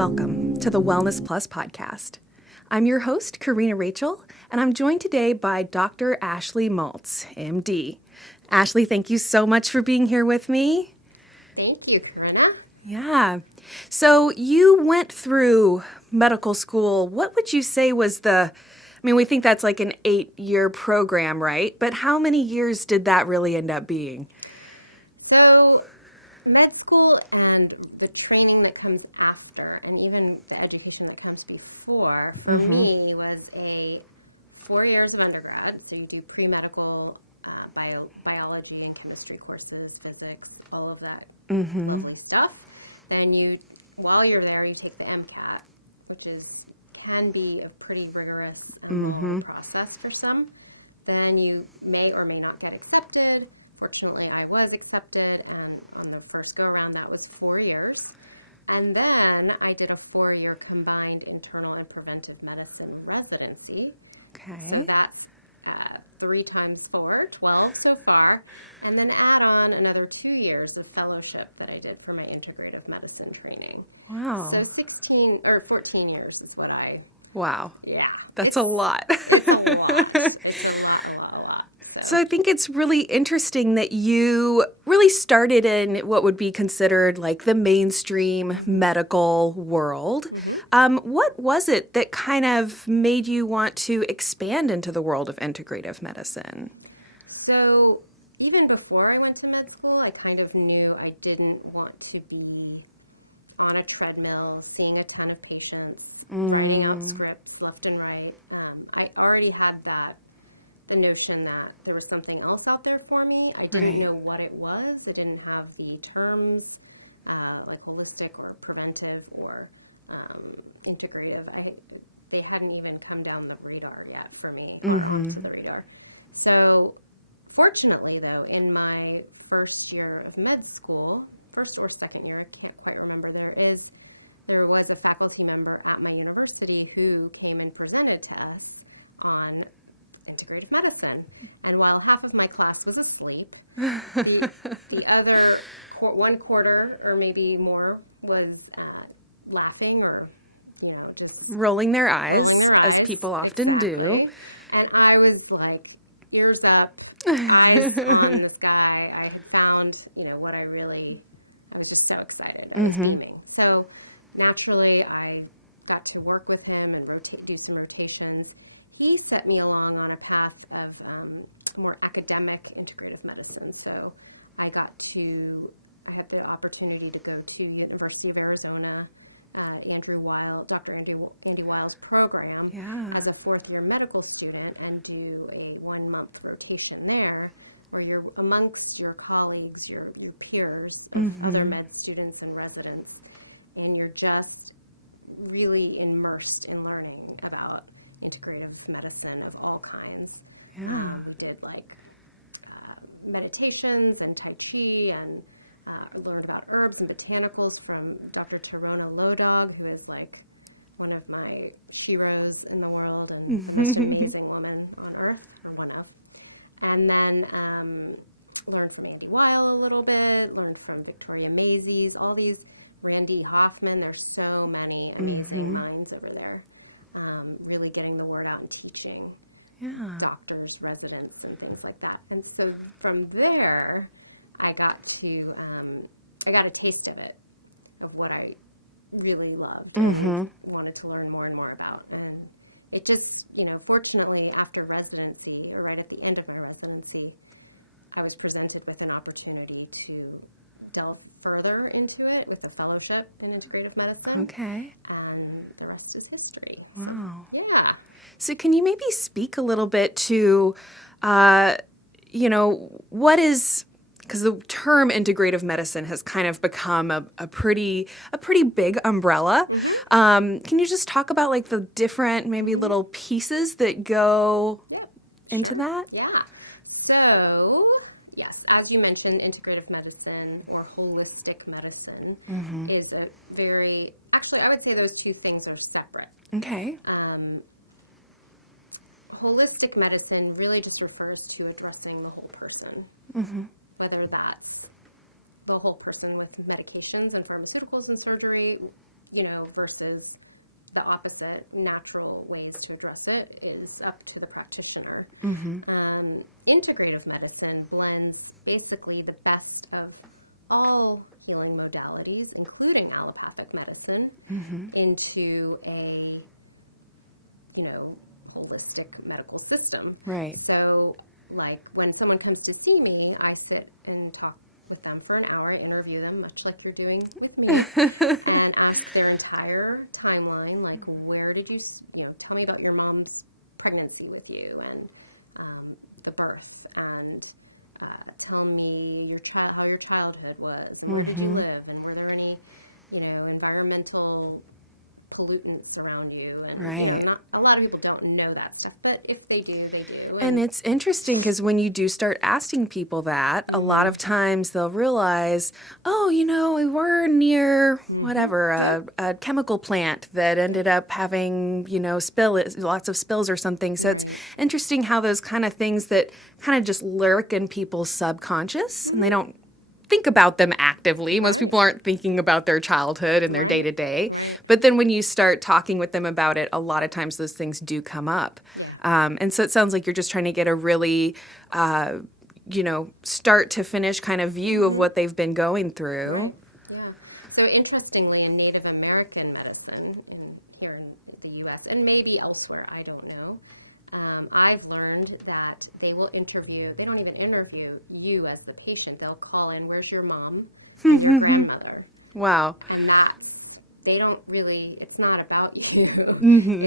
welcome to the Wellness Plus podcast. I'm your host, Karina Rachel, and I'm joined today by Dr. Ashley Maltz, MD. Ashley, thank you so much for being here with me. Thank you, Karina. Yeah. So you went through medical school. What would you say was we think that's like an 8-year program, right? But how many years did that really end up being? So med school and the training that comes after, and even the education that comes before, for me was 4 years of undergrad. So you do pre-medical biology and chemistry courses, physics, all of that lovely stuff. Then while you're there, you take the MCAT, which can be a pretty rigorous process for some. Then you may or may not get accepted. Fortunately, I was accepted, and on the first go-around, that was 4 years. And then I did a 4-year combined internal and preventive medicine residency. Okay. So that's 3 times 4, 12 so far. And then add on another 2 years of fellowship that I did for my integrative medicine training. Wow. So 14 years is what Wow. Yeah. That's a lot. It's a lot. It's a lot. So I think it's really interesting that you really started in what would be considered like the mainstream medical world. What was it that kind of made you want to expand into the world of integrative medicine? So even before I went to med school, I kind of knew I didn't want to be on a treadmill, seeing a ton of patients, writing out scripts left and right. I already had a notion that there was something else out there for me. I didn't know what it was. I didn't have the terms like holistic or preventive or integrative. They hadn't even come down the radar yet for me, to the radar. So fortunately, though, in my first year of med school, first or second year, I can't quite remember, there was a faculty member at my university who came and presented to us on integrative medicine. And while half of my class was asleep, the other one quarter or maybe more was laughing or just rolling their eyes, as people often do. And I was like, ears up, eyes on this guy. I had found, I was just so excited. I was beaming. So naturally, I got to work with him and do some rotations. He set me along on a path of more academic integrative medicine. So I had the opportunity to go to University of Arizona, Dr. Andy Weil's program as a fourth-year medical student and do a 1-month rotation there where you're amongst your colleagues, your peers, other med students and residents, and you're just really immersed in learning about integrative medicine of all kinds. Yeah. We did meditations and Tai Chi and learned about herbs and botanicals from Dr. Torona Lodog, who is like one of my sheroes in the world and the most amazing woman on earth, or one of. And then learned from Andy Weil a little bit, learned from Victoria Macy's, all these, Randy Hoffman. There's so many amazing minds over there. Really getting the word out and teaching doctors, residents, and things like that. And so from there, I got a taste of it, of what I really loved and wanted to learn more and more about. And it just, fortunately, after residency, or right at the end of my residency, I was presented with an opportunity to delve further into it with the fellowship in integrative medicine. Okay. And the rest is history. Wow. So, yeah. So can you maybe speak a little bit to, what is, because the term integrative medicine has kind of become a pretty big umbrella. Can you just talk about like the different maybe little pieces that go into that? Yeah. So, yes, as you mentioned, integrative medicine or holistic medicine is a very, actually, I would say those two things are separate. Okay. Holistic medicine really just refers to addressing the whole person, whether that's the whole person with medications and pharmaceuticals and surgery, versus the opposite, natural ways to address it, is up to the practitioner. Integrative medicine blends basically the best of all healing modalities, including allopathic medicine, into a, holistic medical system. Right. So, like, when someone comes to see me, I sit and talk with them for an hour, interview them, much like you're doing with me, and ask their entire timeline, like, where did you, tell me about your mom's pregnancy with you, and the birth, and tell me how your childhood was, and where did you live, and were there any, environmental pollutants around you. And, right. Not a lot of people don't know that stuff, but if they do, they do. And it's interesting because when you do start asking people that, a lot of times they'll realize, we were near whatever, a chemical plant that ended up having, lots of spills or something. So it's interesting how those kind of things that kind of just lurk in people's subconscious and they don't think about them actively. Most people aren't thinking about their childhood and their day-to-day. But then when you start talking with them about it, a lot of times those things do come up. And so it sounds like you're just trying to get a really, start to finish kind of view of what they've been going through. Yeah. So interestingly, in Native American medicine, here in the U.S., and maybe elsewhere, I don't know, I've learned that they will they don't even interview you as the patient. They'll call in, where's your mom, and your grandmother? Wow. And they don't really, it's not about you.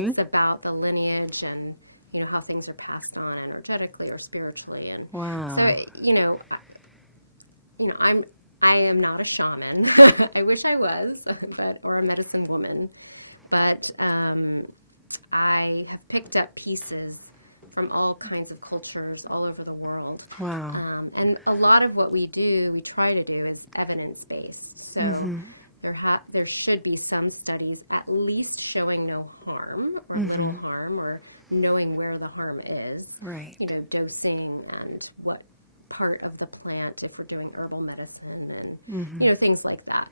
It's about the lineage and, how things are passed on energetically or spiritually. And wow. So, I am not a shaman. I wish I was, or a medicine woman. But I have picked up pieces from all kinds of cultures all over the world. Wow. And a lot of what we try to do is evidence-based. So there should be some studies at least showing no harm or little harm or knowing where the harm is. Right. Dosing and what part of the plant, if we're doing herbal medicine and, things like that.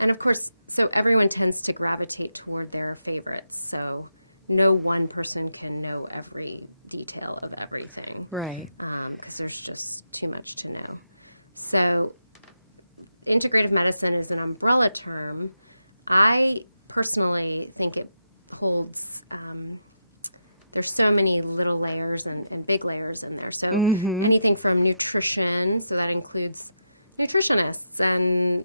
And of course, so everyone tends to gravitate toward their favorites. So no one person can know every detail of everything. Right. Because there's just too much to know. So integrative medicine is an umbrella term. I personally think it holds, there's so many little layers and big layers in there. So anything from nutrition, so that includes nutritionists and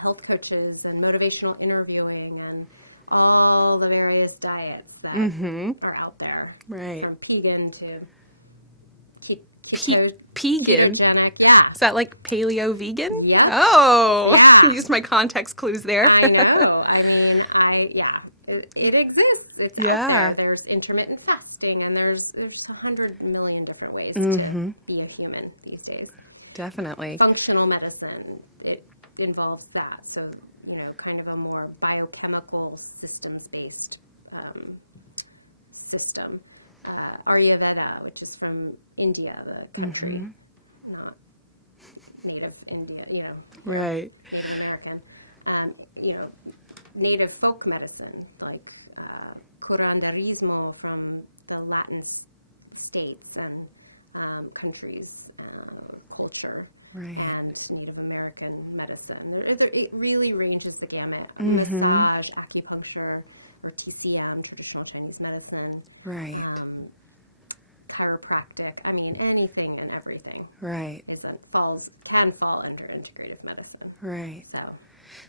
health coaches and motivational interviewing and all the various diets that are out there. Right. From vegan to Pegan? Yeah. Is that like paleo vegan? Yeah. Oh, Yeah. I can use my context clues there. I know. I mean, it exists. It's out there. There's intermittent fasting, and there's 100 million different ways to be a human these days. Definitely. Functional medicine, it involves that. So, kind of a more biochemical systems-based system. Ayurveda, which is from India, the country, not native India, Right. Native American. Native folk medicine, like curanderismo from the Latin states and countries, culture. Right. And Native American medicine. It really ranges the gamut. Massage, acupuncture, or TCM, traditional Chinese medicine. Right. Chiropractic. I mean, anything and everything. Right. Can fall under integrative medicine. Right.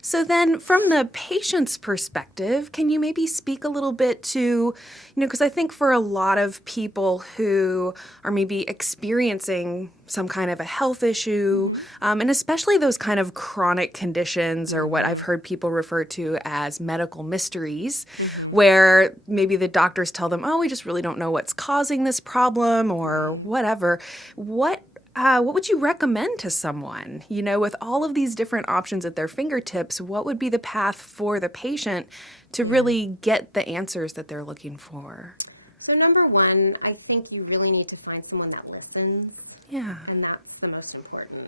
So then from the patient's perspective, can you maybe speak a little bit to, because I think for a lot of people who are maybe experiencing some kind of a health issue, and especially those kind of chronic conditions or what I've heard people refer to as medical mysteries, where maybe the doctors tell them, we just really don't know what's causing this problem or whatever. What would you recommend to someone, with all of these different options at their fingertips? What would be the path for the patient to really get the answers that they're looking for? So number one, I think you really need to find someone that listens. Yeah. And that's the most important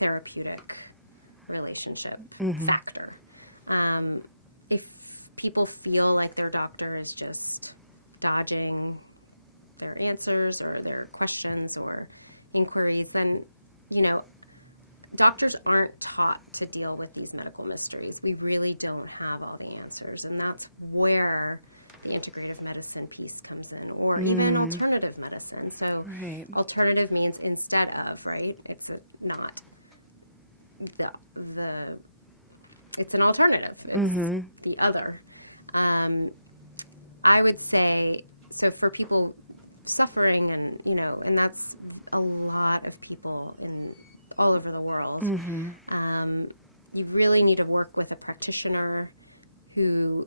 therapeutic relationship factor. if people feel like their doctor is just dodging their answers or their questions or inquiries, then, doctors aren't taught to deal with these medical mysteries. We really don't have all the answers, and that's where the integrative medicine piece comes in, or even alternative medicine. So alternative means instead of, right? It's not it's an alternative. It's the other. I would say, so for people suffering and, and that's a lot of people all over the world, you really need to work with a practitioner who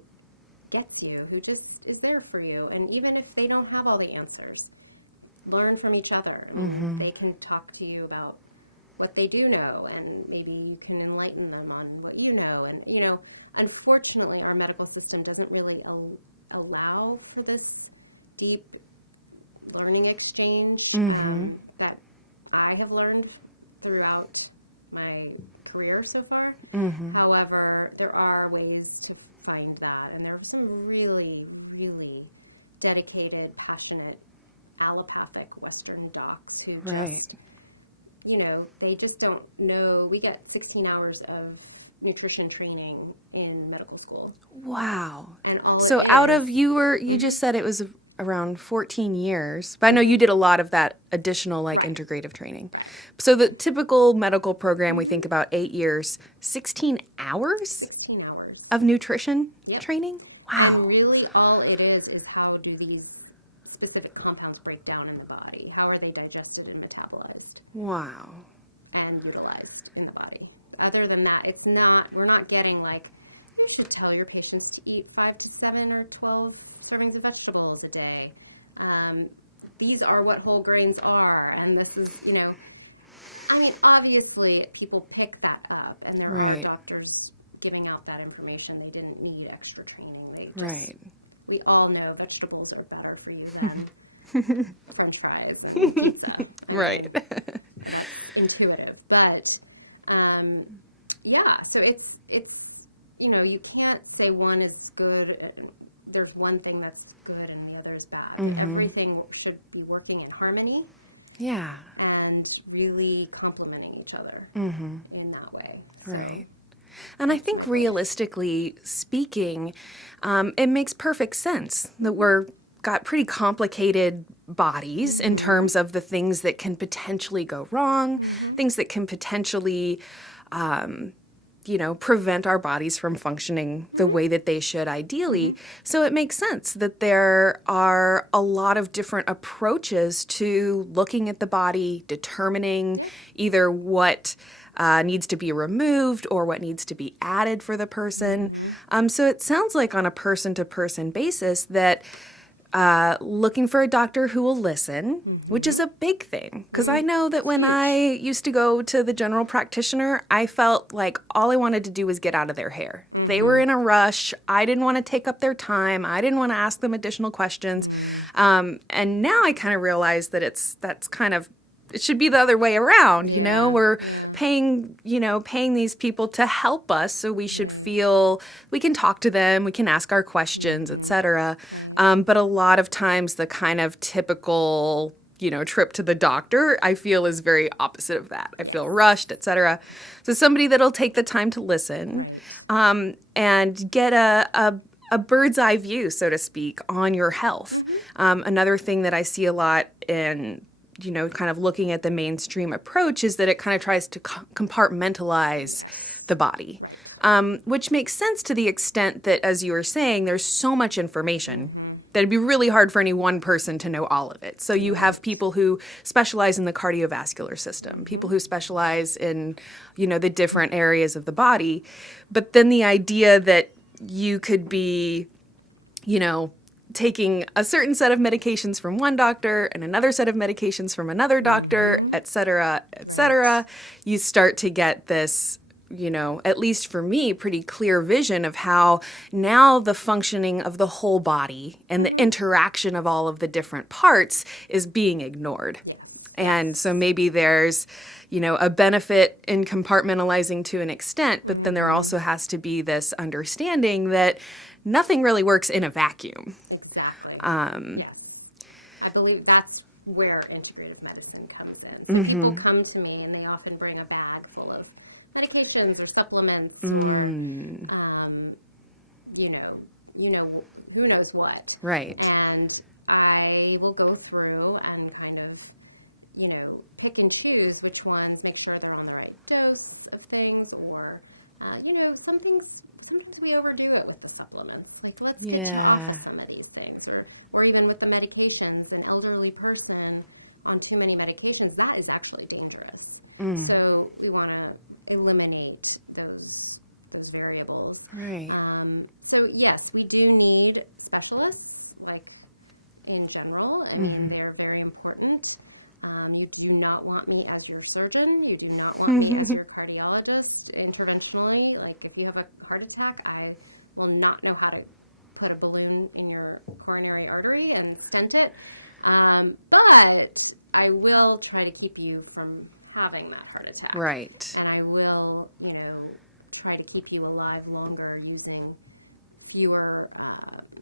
gets you, who just is there for you. And even if they don't have all the answers, learn from each other. They can talk to you about what they do know, and maybe you can enlighten them on what you know. And, unfortunately, our medical system doesn't really allow for this deep learning exchange that I have learned throughout my career so far. However, there are ways to find that, and there are some really, really dedicated, passionate, allopathic Western docs who just, they just don't know. We get 16 hours of nutrition training in medical school. Wow. And all so out of you just said it was around 14 years, but I know you did a lot of that additional integrative training. So the typical medical program, we think about 8 years, 16 hours? 16 hours. Of nutrition training? Wow. And really all it is how do these specific compounds break down in the body? How are they digested and metabolized? Wow. And utilized in the body. Other than that, we're not getting you should tell your patients to eat 5 to 7 or 12 servings of vegetables a day. These are what whole grains are, and this is, obviously people pick that up, and there are doctors giving out that information. They didn't need extra training. We all know vegetables are better for you than French fries and pizza. Right. Intuitive, but so it's you can't say one is good. There's one thing that's good and the other is bad. Everything should be working in harmony. Yeah. And really complementing each other in that way. So. Right. And I think realistically speaking, it makes perfect sense that we're got pretty complicated bodies in terms of the things that can potentially go wrong, things that can potentially, prevent our bodies from functioning the way that they should ideally. So it makes sense that there are a lot of different approaches to looking at the body, determining either what needs to be removed or what needs to be added for the person. So it sounds like on a person-to-person basis that looking for a doctor who will listen, which is a big thing. Because I know that when I used to go to the general practitioner, I felt like all I wanted to do was get out of their hair. They were in a rush. I didn't want to take up their time. I didn't want to ask them additional questions. And now I kind of realize that it should be the other way around, We're paying these people to help us, so we should feel we can talk to them, we can ask our questions, etc. But a lot of times the kind of typical, trip to the doctor, I feel is very opposite of that. I feel rushed, etc. So somebody that'll take the time to listen and get a bird's eye view, so to speak, on your health. Another thing that I see a lot in kind of looking at the mainstream approach is that it kind of tries to compartmentalize the body, which makes sense to the extent that, as you were saying, there's so much information that it'd be really hard for any one person to know all of it. So you have people who specialize in the cardiovascular system, people who specialize in, the different areas of the body. But then the idea that you could be, taking a certain set of medications from one doctor and another set of medications from another doctor, et cetera, you start to get this, at least for me, pretty clear vision of how now the functioning of the whole body and the interaction of all of the different parts is being ignored. And so maybe there's, a benefit in compartmentalizing to an extent, but then there also has to be this understanding that nothing really works in a vacuum. Exactly. Yes. I believe that's where integrative medicine comes in. People come to me and they often bring a bag full of medications or supplements or, who knows what. Right. And I will go through and kind of, pick and choose which ones, make sure they're on the right dose of things, or, some things we overdo it with the supplements. Like, let's get off of some of these things, or even with the medications. An elderly person on too many medications, that is actually dangerous. So we want to eliminate those variables. Right. So yes, we do need specialists, like in general, and they're very important. You do not want me as your surgeon. You do not want me as your cardiologist interventionally. Like, if you have a heart attack, I will not know how to put a balloon in your coronary artery and stent it. But I will try to keep you from having that heart attack. Right. And I will, try to keep you alive longer using fewer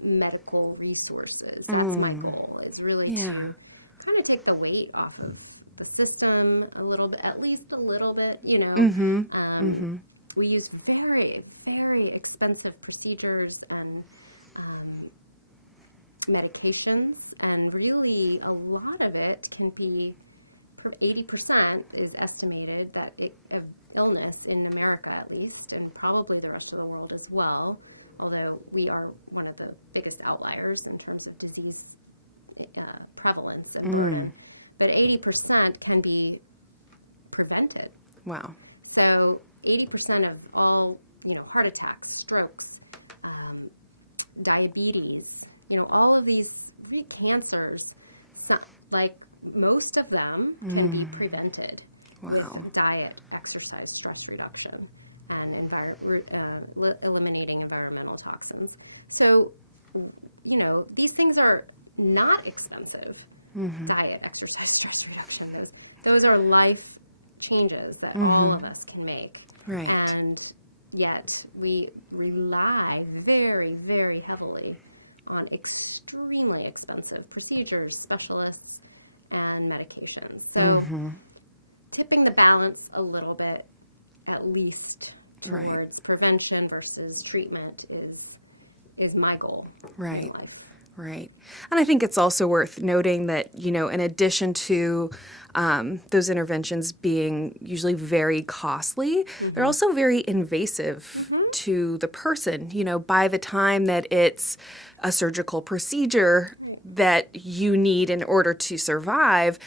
medical resources. That's my goal, is really to kind of take the weight off of the system a little bit, at least a little bit, We use very, very expensive procedures and medications, and really a lot of it can be, 80% is estimated that of illness in America at least, and probably the rest of the world as well, although we are one of the biggest outliers in terms of disease prevalence and burden. But 80% can be prevented. Wow. So 80% of all, heart attacks, strokes, diabetes, all of these big cancers, like most of them can be prevented with diet, exercise, stress reduction, and eliminating environmental toxins. So, these things are not expensive. Diet, exercise, stress reduction, those are life changes that all of us can make. Right. And yet we rely very, very heavily on extremely expensive procedures, specialists, and medications. So tipping the balance a little bit, at least, towards prevention versus treatment is my goal in life. Right. And I think it's also worth noting that, in addition to those interventions being usually very costly, they're also very invasive to the person. By the time that it's a surgical procedure that you need in order to survive,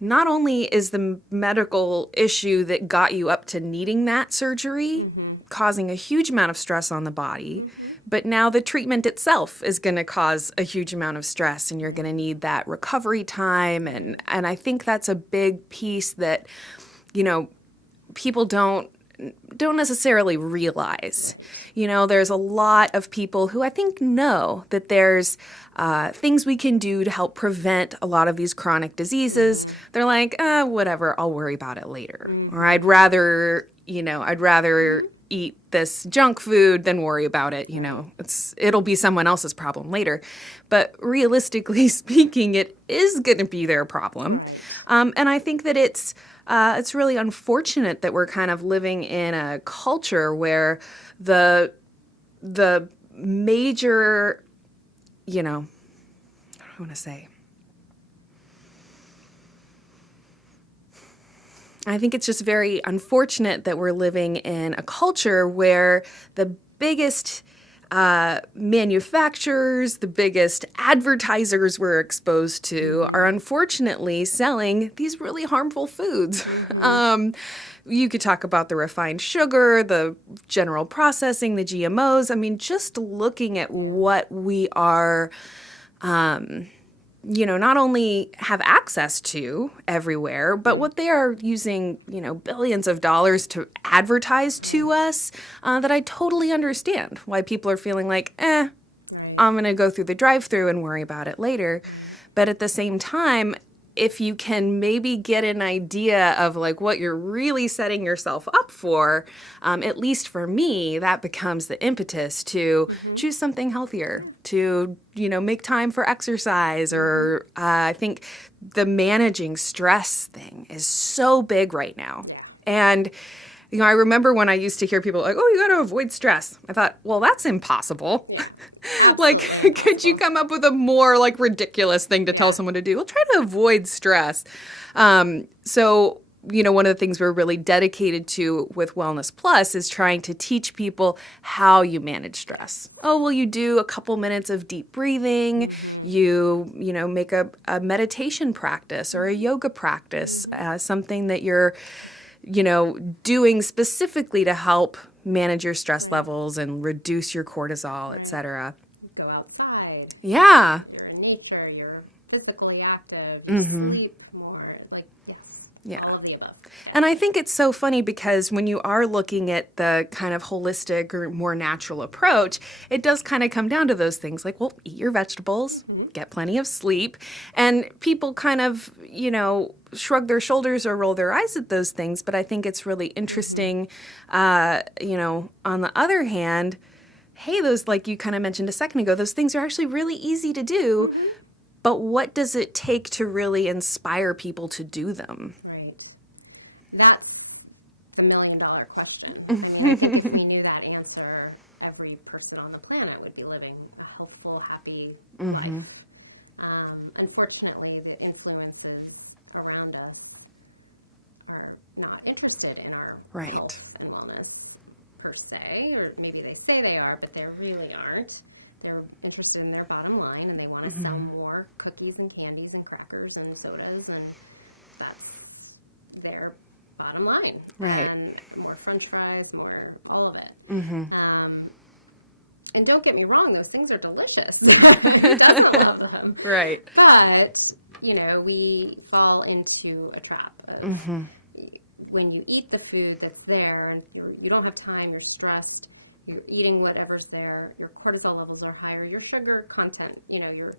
not only is the medical issue that got you up to needing that surgery causing a huge amount of stress on the body, but now the treatment itself is going to cause a huge amount of stress, and you're going to need that recovery time. And I think that's a big piece that, people don't necessarily realize. There's a lot of people who I think know that there's things we can do to help prevent a lot of these chronic diseases. They're like, whatever, I'll worry about it later. Or I'd rather eat this junk food than worry about it. It'll be someone else's problem later. But realistically speaking, it is going to be their problem. And I think that it's really unfortunate that we're kind of living in a culture where the major, I don't want to say. I think it's just very unfortunate that we're living in a culture where the biggest manufacturers, the biggest advertisers we're exposed to are unfortunately selling these really harmful foods. You could talk about the refined sugar, the general processing, the GMOs. I mean, just looking at what we are not only have access to everywhere, but what they are using, billions of dollars to advertise to us, that I totally understand why people are feeling like, I'm going to go through the drive-thru and worry about it later. But at the same time, if you can maybe get an idea of like what you're really setting yourself up for, at least for me, that becomes the impetus to choose something healthier, to, make time for exercise, or I think the managing stress thing is so big right now. Yeah. And I remember when I used to hear people like, oh, you got to avoid stress. I thought, well, that's impossible. Yeah. Like, could you come up with a more like ridiculous thing to tell someone to do? Well, try to avoid stress. So, one of the things we're really dedicated to with Wellness Plus is trying to teach people how you manage stress. Oh, well, you do a couple minutes of deep breathing. You make a meditation practice or a yoga practice, something that you're doing specifically to help manage your stress levels and reduce your cortisol, et cetera. Go outside. Yeah. You're in nature. You're physically active. You sleep more. Yeah. All of the above. And I think it's so funny because when you are looking at the kind of holistic or more natural approach, it does kind of come down to those things like, well, eat your vegetables, get plenty of sleep. And people kind of, shrug their shoulders or roll their eyes at those things. But I think it's really interesting, on the other hand, hey, those, like you kind of mentioned a second ago, those things are actually really easy to do. But what does it take to really inspire people to do them? Right. That's a $1 million question. I think if we knew that answer, every person on the planet would be living a hopeful, happy life. Unfortunately, the influences around us are not interested in our health and wellness per se, or maybe they say they are, but they really aren't. They're interested in their bottom line, and they want to sell more cookies and candies and crackers and sodas, and that's their bottom line. Right. And more French fries, more all of it. And don't get me wrong, those things are delicious. Who doesn't love them? Right. But, we fall into a trap. When you eat the food that's there, and you don't have time, you're stressed, you're eating whatever's there, your cortisol levels are higher, your sugar content, your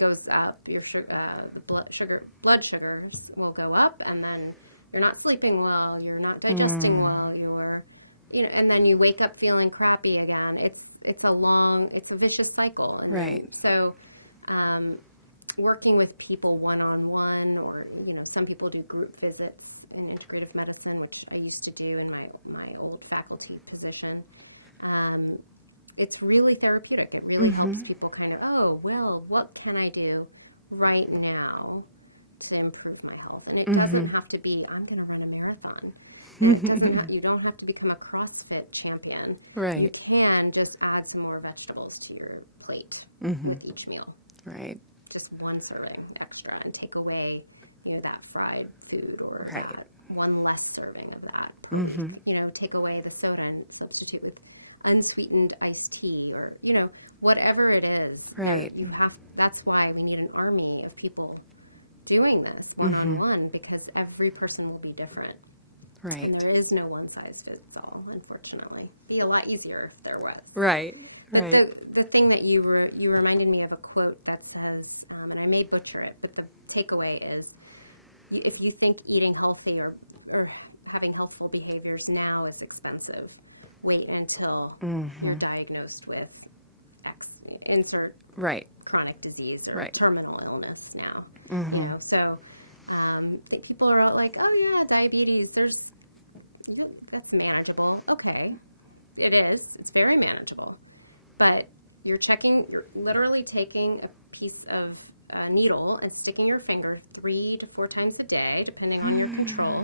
goes up, your the blood sugars will go up, and then you're not sleeping well, you're not digesting well, and then you wake up feeling crappy again. It's a vicious cycle. And so, working with people one-on-one, or some people do group visits in integrative medicine, which I used to do in my old faculty position. It's really therapeutic. It really helps people kind of, what can I do right now to improve my health? And it doesn't have to be, I'm going to run a marathon. You don't have to become a CrossFit champion. Right. You can just add some more vegetables to your plate with each meal. Right. Just one serving extra, and take away, that fried food, or that one less serving of that. Take away the soda and substitute with unsweetened iced tea, or whatever it is. Right. That's why we need an army of people doing this one-on-one, because every person will be different. Right. And there is no one size fits all, unfortunately. It'd be a lot easier if there was. Right. But the thing that you reminded me of a quote that says, and I may butcher it, but the takeaway is, if you think eating healthy or having healthful behaviors now is expensive, wait until you're diagnosed with insert chronic disease or terminal illness now. So people are like, oh yeah, diabetes, that's manageable. Okay, it is. It's very manageable. But you're literally taking a piece of needle and sticking your finger 3 to 4 times a day, depending on your control.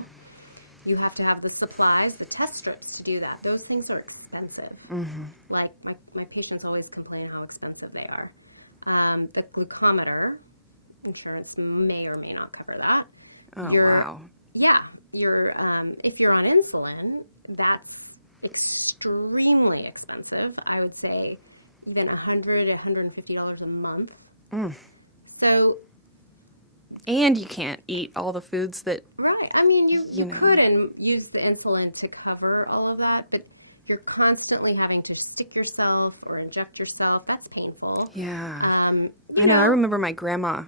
You have to have the supplies, the test strips to do that. Those things are expensive. Like, my patients always complain how expensive they are. The glucometer, insurance may or may not cover that. Oh, wow. Yeah. If you're on insulin, that's extremely expensive. I would say even $100, $150 a month. So... And you can't eat all the foods that... Right. I mean, you could and use the insulin to cover all of that, but you're constantly having to stick yourself or inject yourself. That's painful. Yeah. I know. I remember my grandma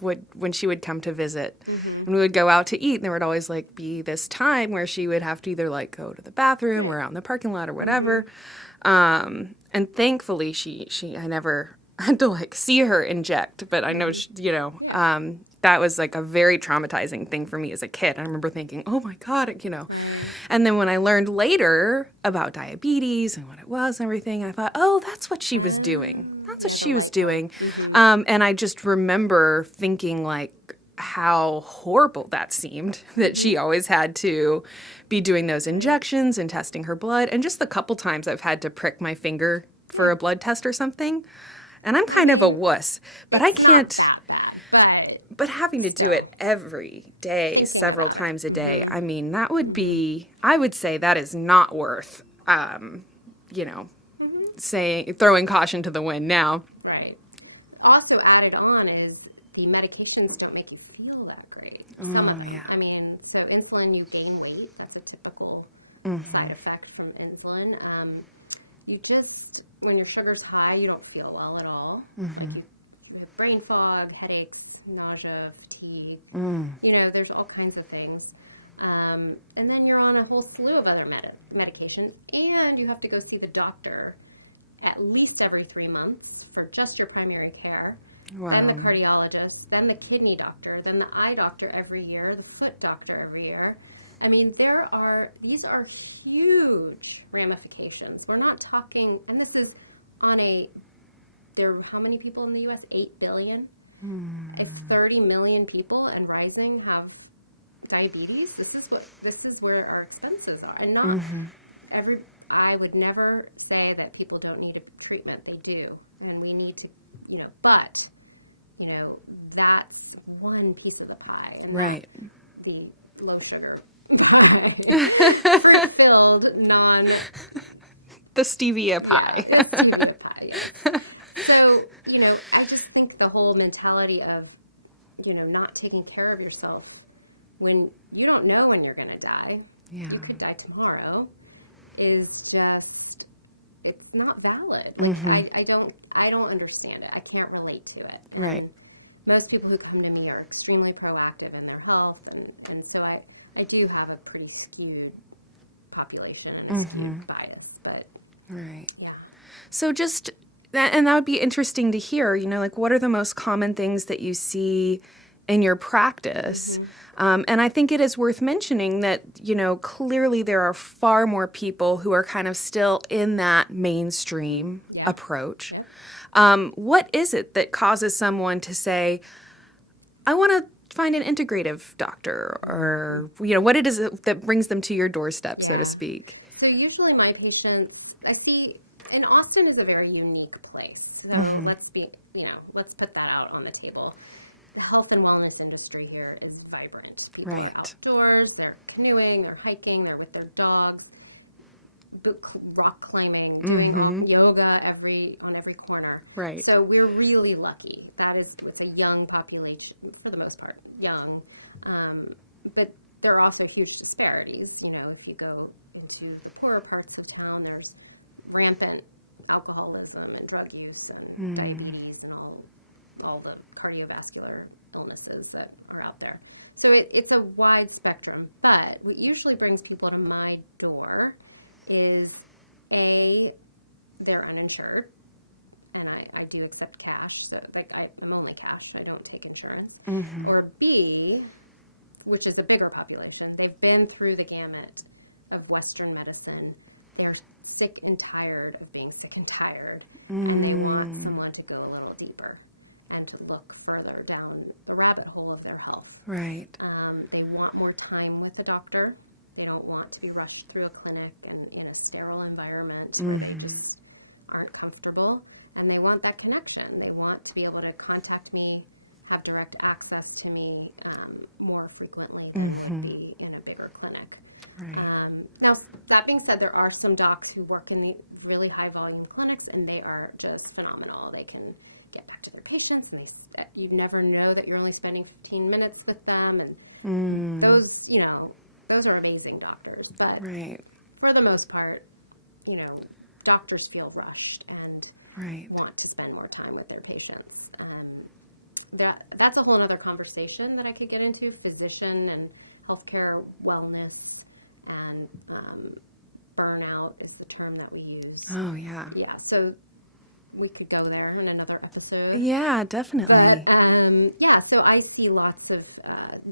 when she would come to visit. And we would go out to eat, and there would always like be this time where she would have to either like go to the bathroom or out in the parking lot or whatever. And thankfully I never had to like see her inject, but I know, that was like a very traumatizing thing for me as a kid. I remember thinking, oh my God, And then when I learned later about diabetes and what it was and everything, I thought, oh, that's what she was doing. That's what she was doing. And I just remember thinking like how horrible that seemed, that she always had to be doing those injections and testing her blood. And just the couple times I've had to prick my finger for a blood test or something. And I'm kind of a wuss, but I can't. Not that bad, but having to do it every day, several times a day, I mean, that would be, I would say that is not worth, throwing caution to the wind now. Right. Also added on is the medications don't make you feel that great. Yeah. I mean, so insulin, you gain weight. That's a typical side effect from insulin. You just, when your sugar's high, you don't feel well at all. Like you have brain fog, headaches, nausea, fatigue. There's all kinds of things. And then you're on a whole slew of other medications, and you have to go see the doctor at least every 3 months for just your primary care. Wow. Then the cardiologist, then the kidney doctor, then the eye doctor every year, the foot doctor every year. I mean, these are huge ramifications. We're not talking, and this is on how many people in the U.S.? 8 billion? It's 30 million people and rising have diabetes. This is where our expenses are. And not I would never say that people don't need a treatment. They do. I mean, we need to, but, that's one piece of the pie. And right. The low sugar fruit-filled, the Stevia Pie. Yeah, the Stevia Pie, yes. So, I just think the whole mentality of, not taking care of yourself when you don't know when you're going to die, you could die tomorrow, is just, it's not valid. Like, I don't understand it. I can't relate to it. Right. And most people who come to me are extremely proactive in their health, and so I do have a pretty skewed population and skewed bias, but right. Yeah. So just and that would be interesting to hear, like what are the most common things that you see in your practice? And I think it is worth mentioning that, clearly there are far more people who are kind of still in that mainstream approach. What is it that causes someone to say, I want to find an integrative doctor, or, what it is that brings them to your doorstep, so to speak? So usually my patients, I see, and Austin is a very unique place. So let's put that out on the table. The health and wellness industry here is vibrant. People are outdoors, they're canoeing, they're hiking, they're with their dogs, rock climbing, doing yoga on every corner. Right. So we're really lucky. It's a young population, for the most part, young. But there are also huge disparities. If you go into the poorer parts of town, there's rampant alcoholism and drug use and diabetes and all the cardiovascular illnesses that are out there. So it's a wide spectrum. But what usually brings people to my door is they're uninsured, and I do accept cash, so I'm only cash, I don't take insurance. Or B, which is the bigger population, they've been through the gamut of Western medicine. They're sick and tired of being sick and tired, and they want someone to go a little deeper and to look further down the rabbit hole of their health. Right. They want more time with the doctor. They don't want to be rushed through a clinic and in a sterile environment where they just aren't comfortable. And they want that connection. They want to be able to contact me, have direct access to me more frequently than would be in a bigger clinic. Right. Now, that being said, there are some docs who work in the really high-volume clinics, and they are just phenomenal. They can get back to their patients, and you never know that you're only spending 15 minutes with them, and those are amazing doctors. But for the most part, doctors feel rushed and want to spend more time with their patients. that's a whole other conversation that I could get into, physician and healthcare wellness and burnout is the term that we use. Oh, yeah. Yeah, so we could go there in another episode. Yeah, definitely. But, so I see lots of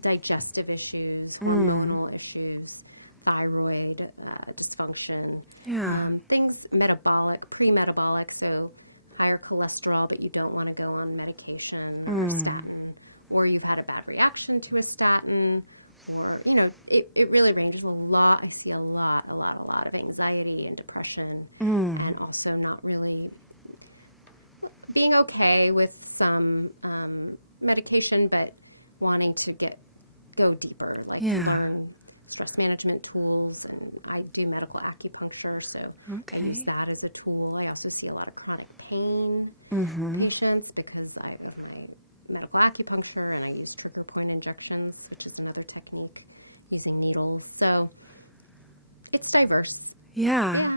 digestive issues, hormonal issues, thyroid dysfunction. Yeah. Things metabolic, pre-metabolic, so higher cholesterol that you don't want to go on medication, statin, or you've had a bad reaction to a statin, or, it really ranges a lot. I see a lot of anxiety and depression, and also not really being okay with some medication, but wanting to go deeper, like learn stress management tools, and I do medical acupuncture, so I use that as a tool. I also see a lot of chronic pain patients because I medical acupuncture, and I use triple point injections, which is another technique using needles. So it's diverse. Yeah.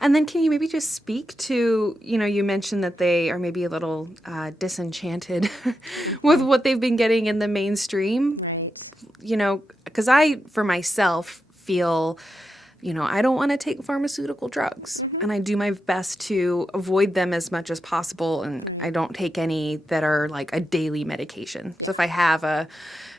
And then can you maybe just speak to, you mentioned that they are maybe a little disenchanted with what they've been getting in the mainstream. Right. Because I, for myself, feel, I don't want to take pharmaceutical drugs. And I do my best to avoid them as much as possible. And I don't take any that are like a daily medication. So if I have I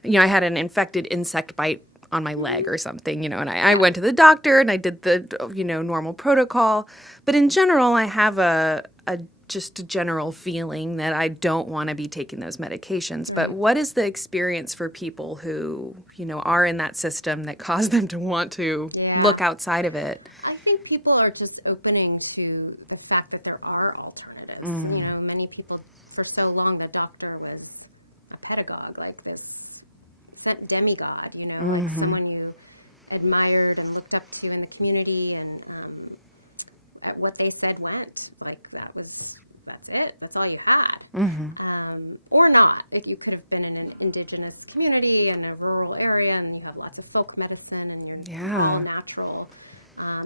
had an infected insect bite on my leg or something, and I went to the doctor and I did the, normal protocol. But in general, I have just a general feeling that I don't want to be taking those medications. But what is the experience for people who, are in that system that cause them to want to look outside of it? I think people are just opening to the fact that there are alternatives. Many people, for so long, the doctor was a pedagogue, like this demigod, like someone you admired and looked up to in the community, and at what they said went. Like that's it. That's all you had. Or not. Like you could have been in an indigenous community in a rural area, and you have lots of folk medicine, and you're all natural.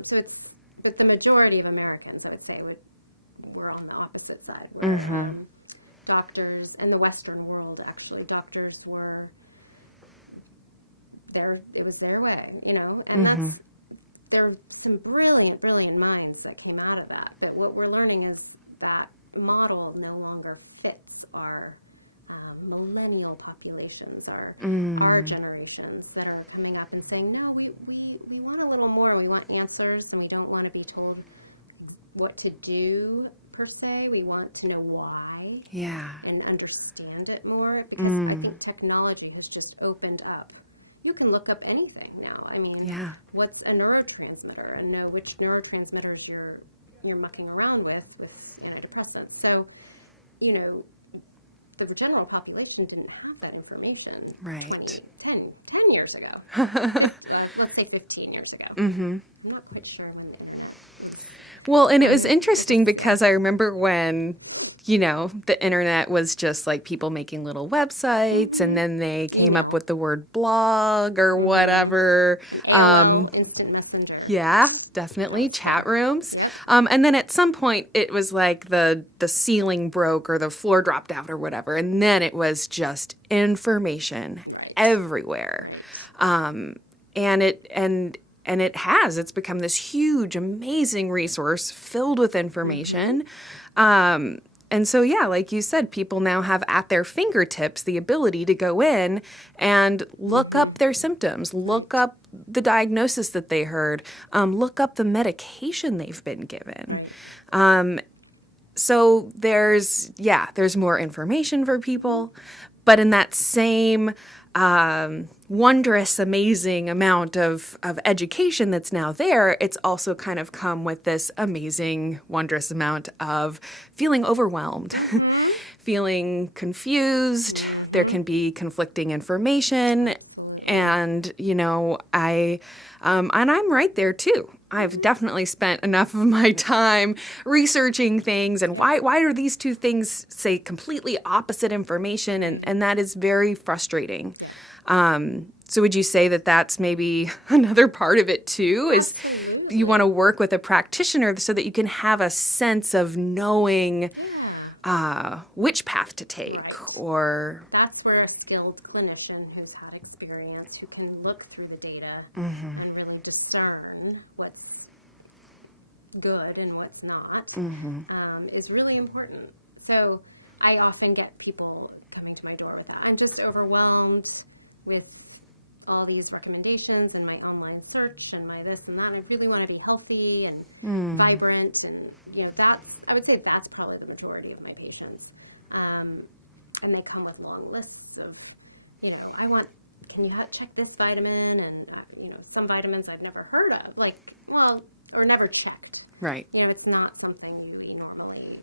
So it's, but the majority of Americans, I would say, we're on the opposite side. Where, doctors in the Western world, actually, doctors were it was their way, and there are some brilliant minds that came out of that. But what we're learning is that model no longer fits our millennial populations, our generations that are coming up and saying, no, we want a little more. We want answers, and we don't want to be told what to do per se. We want to know why, and understand it more, because I think technology has just opened up. You can look up anything now. I mean, what's a neurotransmitter, and know which neurotransmitters you're mucking around with antidepressants. So, the general population didn't have that information 10 years ago. Let's say 15 years ago. I'm not quite sure when the internet was. Well, and it was interesting because I remember when the internet was just like people making little websites, and then they came up with the word blog or whatever. Instant messenger. Yeah, definitely. Chat rooms. And then at some point it was like the ceiling broke or the floor dropped out or whatever. And then it was just information everywhere. And it's become this huge, amazing resource filled with information. And so, like you said, people now have at their fingertips the ability to go in and look up their symptoms, look up the diagnosis that they heard, look up the medication they've been given. So there's more information for people, but in that same wondrous, amazing amount of education that's now there, it's also kind of come with this amazing, wondrous amount of feeling overwhelmed, feeling confused. There can be conflicting information. And, I'm right there too. I've definitely spent enough of my time researching things and why are these two things say completely opposite information? And that is very frustrating. So would you say that that's maybe another part of it too, is you want to work with a practitioner so that you can have a sense of knowing which path to take, Right. or That's where a skilled clinician who's had experience, who can look through the data mm-hmm. and really discern what's good and what's not, Mm-hmm. is really important. So I often get people coming to my door with that. I'm just overwhelmed with all these recommendations and my online search and my this and that. I really want to be healthy and vibrant, and I would say that's probably the majority of my patients. And they come with long lists of, can you check this vitamin, and some vitamins I've never heard of, or never checked. Right. It's not something we normally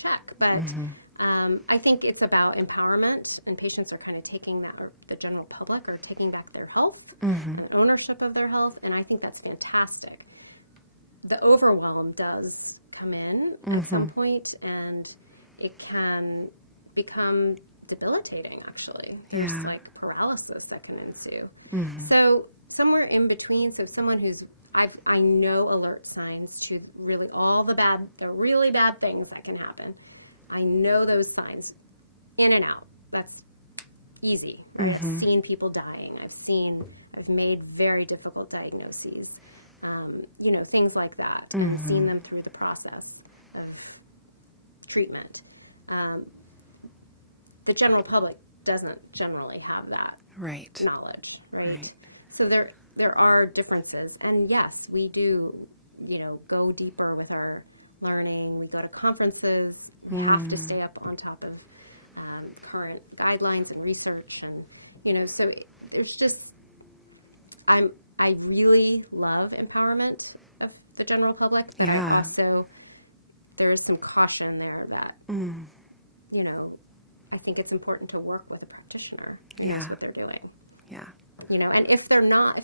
check, but Mm-hmm. I think it's about empowerment, and patients are kind of taking that, or the general public are taking back their health Mm-hmm. and ownership of their health, and I think that's fantastic. The overwhelm does come in at some point, and it can become debilitating, actually. Yeah. There's like paralysis that can ensue. Mm-hmm. So somewhere in between, so someone who's, I know alert signs to really all the really bad things that can happen. I know those signs in and out. That's easy. Mm-hmm. I've seen people dying. I've made very difficult diagnoses. Things like that. Mm-hmm. I've seen them through the process of treatment. The general public doesn't generally have that Right. knowledge, right? Right. So there are differences, and yes, we do, go deeper with our learning. We go to conferences. We have to stay up on top of current guidelines and research, and so there's just I really love empowerment of the general public. But Yeah. also, there is some caution there that I think it's important to work with a practitioner. Yeah. That's what they're doing. Yeah. And if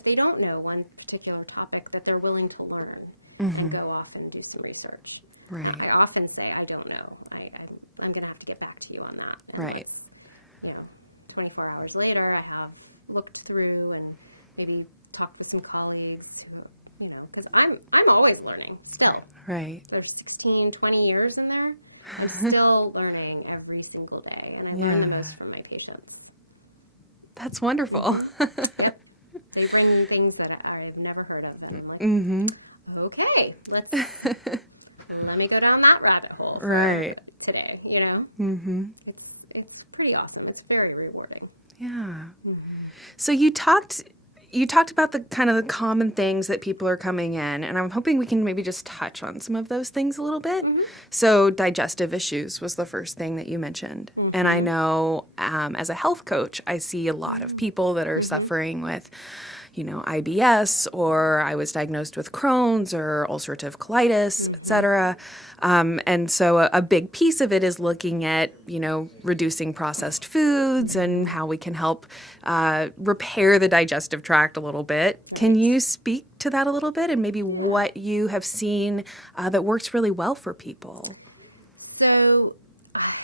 they don't know one particular topic, that they're willing to learn Mm-hmm. and go off and do some research. Right. I often say, I don't know. I'm going to have to get back to you on that. And Right. 24 hours later, I have looked through and maybe talked with some colleagues who, because I'm always learning still. Right. There's 16, 20 years in there. I'm still learning every single day, and I learn the most from my patients. That's wonderful. Yep. They bring me things that I've never heard of, and I'm like, Mm-hmm. okay, let me go down that rabbit hole. Right. Today, Mm-hmm. It's pretty awesome. It's very rewarding. Yeah. Mm-hmm. So you talked about the kind of the common things that people are coming in, and I'm hoping we can maybe just touch on some of those things a little bit. Mm-hmm. So digestive issues was the first thing that you mentioned. Mm-hmm. And I know as a health coach, I see a lot of people that are suffering with, IBS, or I was diagnosed with Crohn's or ulcerative colitis, et cetera. And so a big piece of it is looking at, reducing processed foods and how we can help repair the digestive tract a little bit. Can you speak to that a little bit, and maybe what you have seen that works really well for people? So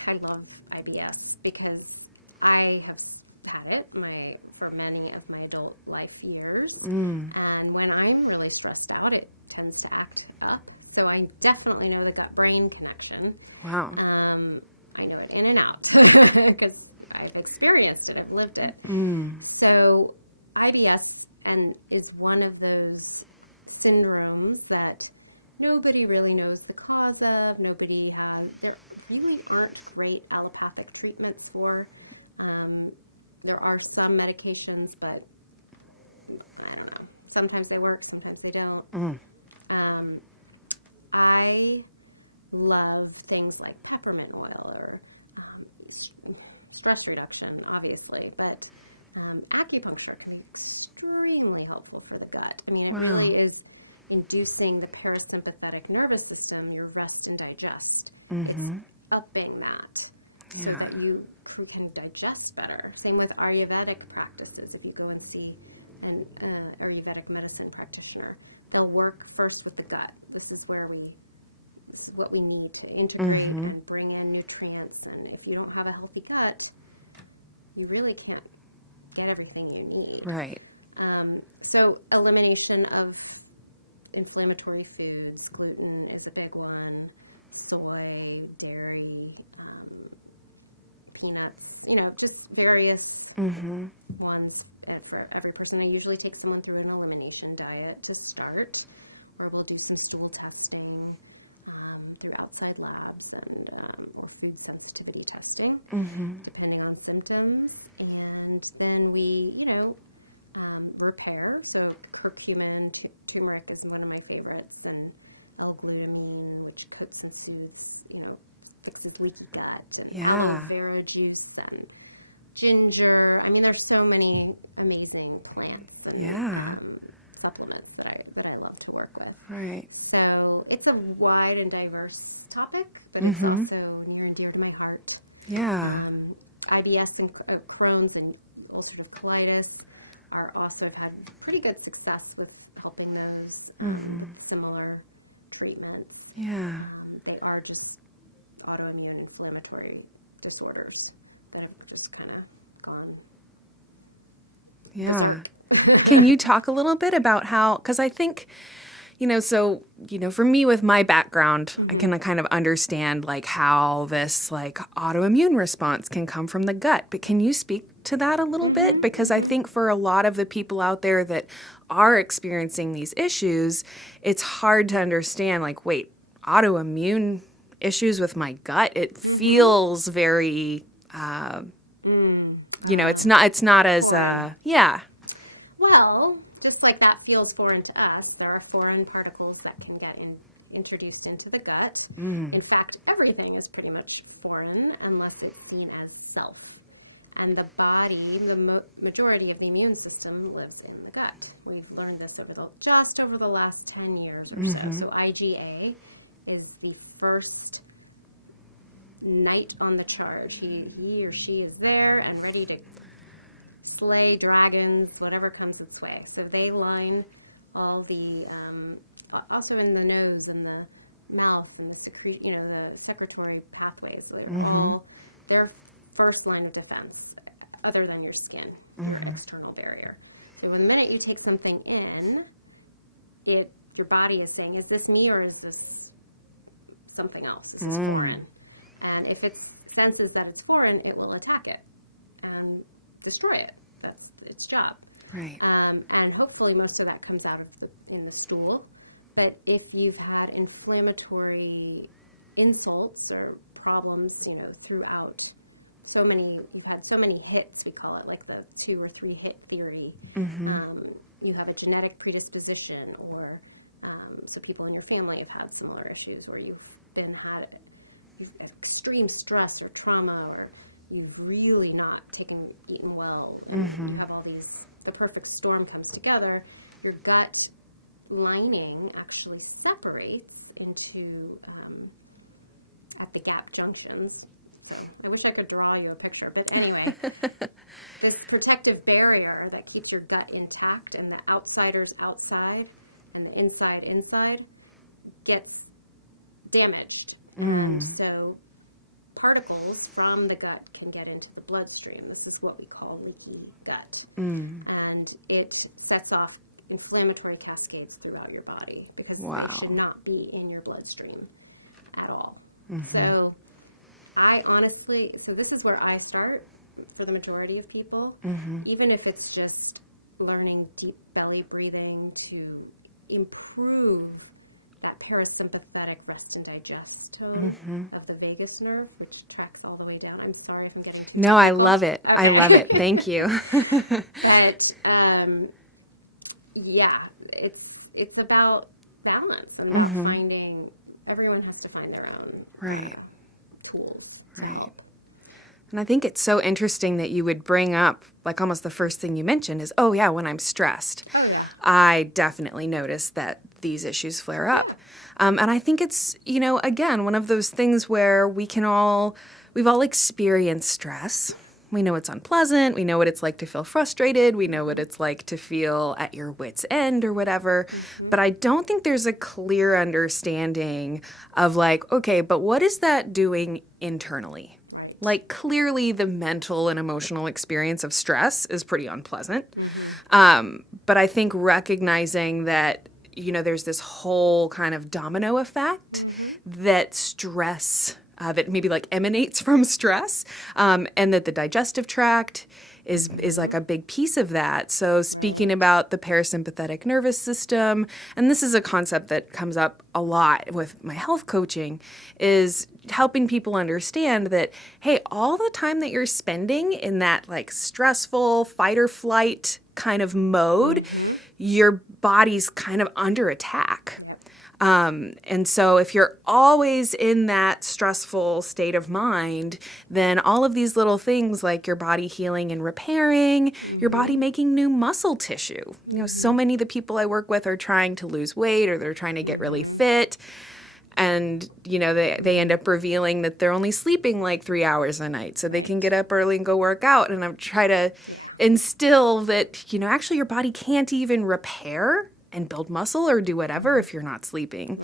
I love IBS because I have had it for many of my adult life years. And when I'm really stressed out, it tends to act up. So I definitely know the gut-brain connection. Wow. I know it in and out because I've experienced it, I've lived it. So IBS is one of those syndromes that nobody really knows the cause of. There really aren't great allopathic treatments for. There are some medications, but I don't know. Sometimes they work, sometimes they don't. I love things like peppermint oil or stress reduction, obviously, but acupuncture can be extremely helpful for the gut. I mean, it really is inducing the parasympathetic nervous system, your rest and digest. It's upping that so that you can digest better. Same with Ayurvedic practices. If you go and see an Ayurvedic medicine practitioner, they'll work first with the gut. This is what we need to integrate and bring in nutrients. And if you don't have a healthy gut, you really can't get everything you need. Right. So elimination of inflammatory foods, gluten is a big one, soy, dairy, peanuts, just various ones. And for every person, I usually take someone through an elimination diet to start, where we'll do some stool testing through outside labs and or food sensitivity testing, depending on symptoms. And then we, repair. So curcumin, turmeric is one of my favorites, and L-glutamine, which coats and soothes, fixes leaky gut, and aloe vera juice, and ginger. I mean, there's so many amazing plants and supplements that I love to work with. Right. So it's a wide and diverse topic, but it's also near and dear to my heart. Yeah. IBS and Crohn's and ulcerative colitis are also had pretty good success with helping those with similar treatments. Yeah. They are just autoimmune inflammatory disorders that have just kind of gone. Yeah. Can you talk a little bit about how, because I think, for me with my background, I can kind of understand like how this like autoimmune response can come from the gut. But can you speak to that a little bit? Because I think for a lot of the people out there that are experiencing these issues, it's hard to understand like, wait, autoimmune issues with my gut, it feels very, it's not as, Well, just like that feels foreign to us, there are foreign particles that can get introduced into the gut. In fact, everything is pretty much foreign unless it's seen as self. And the body, the majority of the immune system lives in the gut. We've learned this just over the last 10 years or so. So IgA is the first knight on the charge. He or she is there and ready to slay dragons, whatever comes its way. So they line all the, also in the nose and the mouth and the secretory pathways. They're all their first line of defense, other than your skin, your external barrier. So the minute you take something in, your body is saying, is this me or is this something else? Is this foreign? And if it senses that it's foreign, it will attack it and destroy it. That's its job. Right. And hopefully most of that comes out in the stool. But if you've had inflammatory insults or problems, throughout we've had so many hits, we call it, like the 2 or 3 hit theory. You have a genetic predisposition, or so people in your family have had similar issues, or you've had extreme stress or trauma, or you've really not eaten well. You have all these, the perfect storm comes together. Your gut lining actually separates into, at the gap junctions. So I wish I could draw you a picture, but anyway, this protective barrier that keeps your gut intact, and the outsider's outside and the inside gets damaged. And so particles from the gut can get into the bloodstream. This is what we call leaky gut. And it sets off inflammatory cascades throughout your body, because it should not be in your bloodstream at all. So this is where I start for the majority of people, even if it's just learning deep belly breathing to improve that parasympathetic rest and digest tone of the vagus nerve, which tracks all the way down. I'm sorry if I'm getting too No, I love it. Okay. I love it. Thank you. But it's about balance and finding. Everyone has to find their own tools. Right. And I think it's so interesting that you would bring up, like almost the first thing you mentioned is, when I'm stressed, I definitely notice that these issues flare up. And I think it's, again, one of those things where we've all experienced stress. We know it's unpleasant. We know what it's like to feel frustrated. We know what it's like to feel at your wit's end or whatever. But I don't think there's a clear understanding of like, okay, but what is that doing internally? Like, clearly the mental and emotional experience of stress is pretty unpleasant. But I think recognizing that, there's this whole kind of domino effect that stress, that maybe like emanates from stress, and that the digestive tract is like a big piece of that. So speaking about the parasympathetic nervous system, and this is a concept that comes up a lot with my health coaching, is helping people understand that, hey, all the time that you're spending in that like stressful fight or flight kind of mode, your body's kind of under attack. And so if you're always in that stressful state of mind, then all of these little things like your body healing and repairing, your body making new muscle tissue. So many of the people I work with are trying to lose weight or they're trying to get really fit. And, they end up revealing that they're only sleeping like 3 hours a night so they can get up early and go work out. And I'm trying to instill that, actually your body can't even repair and build muscle or do whatever if you're not sleeping.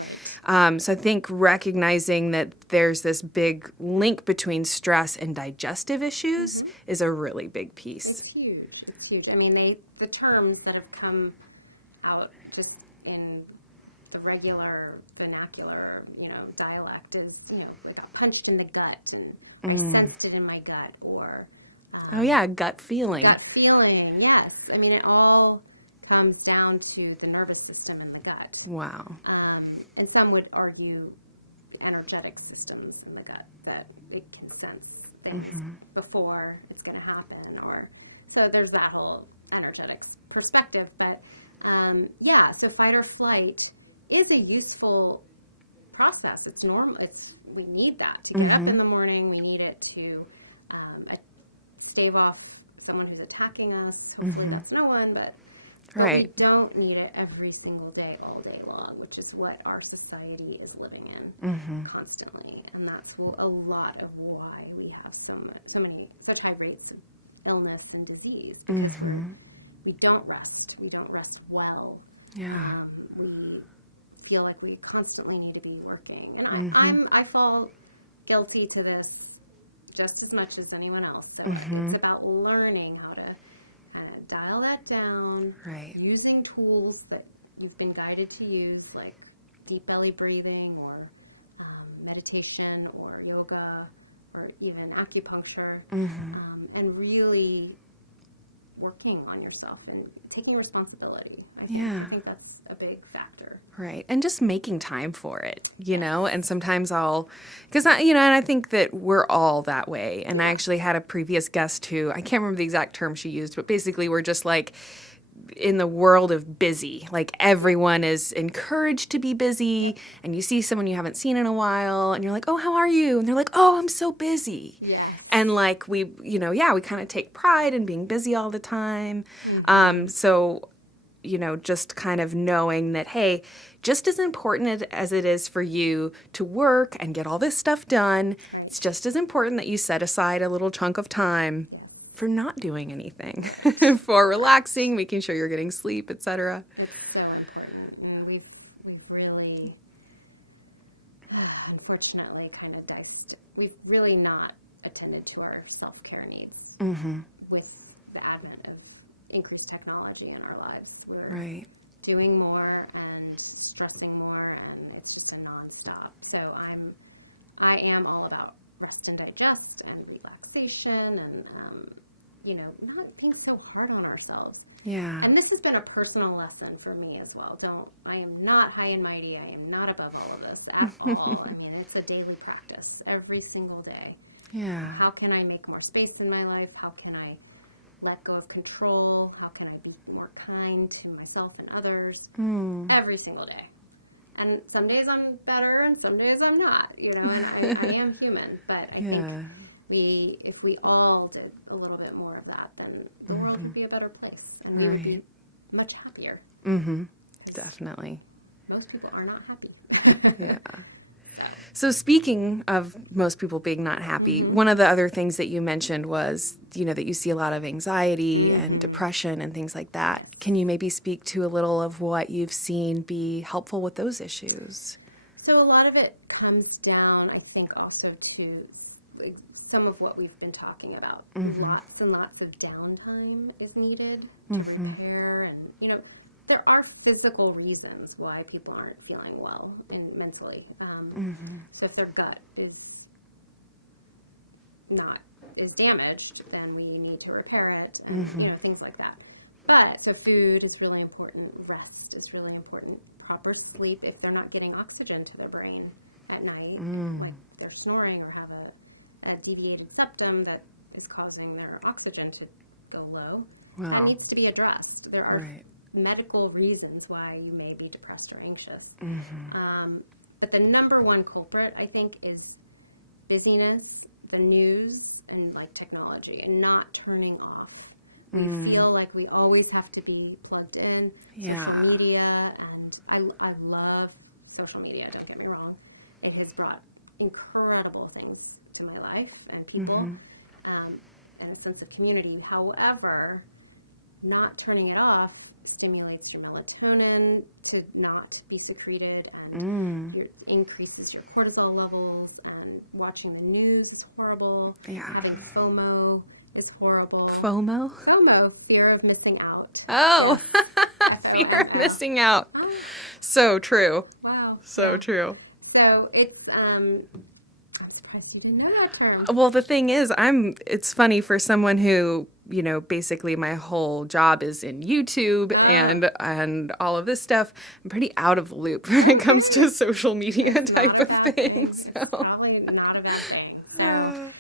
So I think recognizing that there's this big link between stress and digestive issues is a really big piece. It's huge. It's huge. I mean, the terms that have come out just in the regular vernacular, dialect is, I got punched in the gut and I sensed it in my gut, or gut feeling. Gut feeling, yes. I mean, it all comes down to the nervous system in the gut. Wow. And some would argue energetic systems in the gut, that it can sense things before it's going to happen. So there's that whole energetic perspective. But so fight or flight is a useful process. It's normal. We need that to get up in the morning. We need it to stave off someone who's attacking us. Hopefully that's no one, but right. We don't need it every single day, all day long, which is what our society is living in constantly. And that's a lot of why we have such high rates of illness and disease. We don't rest. We don't rest well. Yeah. We feel like we constantly need to be working. And I fall guilty to this just as much as anyone else. It's about learning how to dial that down, right. Using tools that we've been guided to use, like deep belly breathing or meditation or yoga or even acupuncture, and really working on yourself and taking responsibility. I think that's a big factor. Right. And just making time for it, and sometimes because I think that we're all that way. And I actually had a previous guest who, I can't remember the exact term she used, but basically we're just like in the world of busy. Like everyone is encouraged to be busy, and you see someone you haven't seen in a while and you're like, oh, how are you? And they're like, oh, I'm so busy. Yeah. And like we kind of take pride in being busy all the time. So just kind of knowing that, hey, just as important as it is for you to work and get all this stuff done, it's just as important that you set aside a little chunk of time for not doing anything, for relaxing, making sure you're getting sleep, etc. It's so important. We've really, unfortunately, we've really not attended to our self-care needs with the advent of increased technology in our lives. We're doing more and stressing more, and it's just a nonstop. So I am all about rest and digest and relaxation and not being so hard on ourselves. Yeah. And this has been a personal lesson for me as well. I am not high and mighty. I am not above all of this at all. I mean, it's a daily practice every single day. Yeah. How can I make more space in my life? How can I let go of control? How can I be more kind to myself and others? Every single day. And some days I'm better and some days I'm not, and I am human. But I think if we all did a little bit more of that, then the world would be a better place. And we would be much happier. Definitely. Most people are not happy. Yeah. So speaking of most people being not happy, one of the other things that you mentioned was, that you see a lot of anxiety and depression and things like that. Can you maybe speak to a little of what you've seen be helpful with those issues? So a lot of it comes down, I think, also to some of what we've been talking about. Lots and lots of downtime is needed to repair, and there are physical reasons why people aren't feeling well mentally. So if their gut is damaged, then we need to repair it, and things like that. But so food is really important. Rest is really important. Proper sleep. If they're not getting oxygen to their brain at night, like they're snoring or have a deviated septum that is causing their oxygen to go low, that needs to be addressed. There are medical reasons why you may be depressed or anxious. But the number one culprit, I think, is busyness, the news, and like technology, and not turning off. We feel like we always have to be plugged in. Social media, and I love social media, don't get me wrong. It has brought incredible things to my life and people, and a sense of community. However, not turning it off stimulates your melatonin to not be secreted, and increases your cortisol levels, and watching the news is horrible. Having FOMO is horrible. FOMO? FOMO, fear of missing out. Oh, fear of missing out. So true. Wow. So true. So it's, I'm surprised you didn't know that term. Well, the thing is, it's funny for someone who, basically my whole job is in YouTube and all of this stuff. I'm pretty out of the loop when it comes to social media type of things. So. It's probably not a bad thing. So,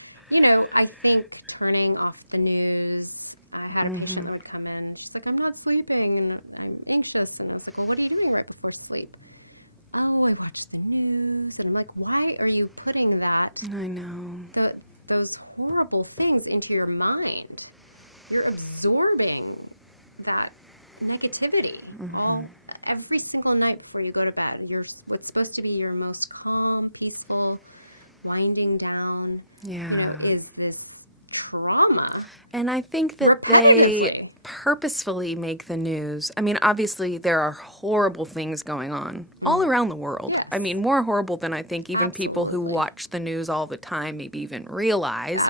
I think turning off the news. I had a patient that would come in. She's like, I'm not sleeping. I'm anxious. And I was like, well, what do you do right before sleep? Oh, I watch the news. And I'm like, why are you putting that? I know. Those horrible things into your mind. You're absorbing that negativity every single night before you go to bed. What's supposed to be your most calm, peaceful, winding down. Is this trauma. And I think that they purposefully make the news. I mean, obviously there are horrible things going on all around the world. I mean, more horrible than I think even people who watch the news all the time maybe even realize.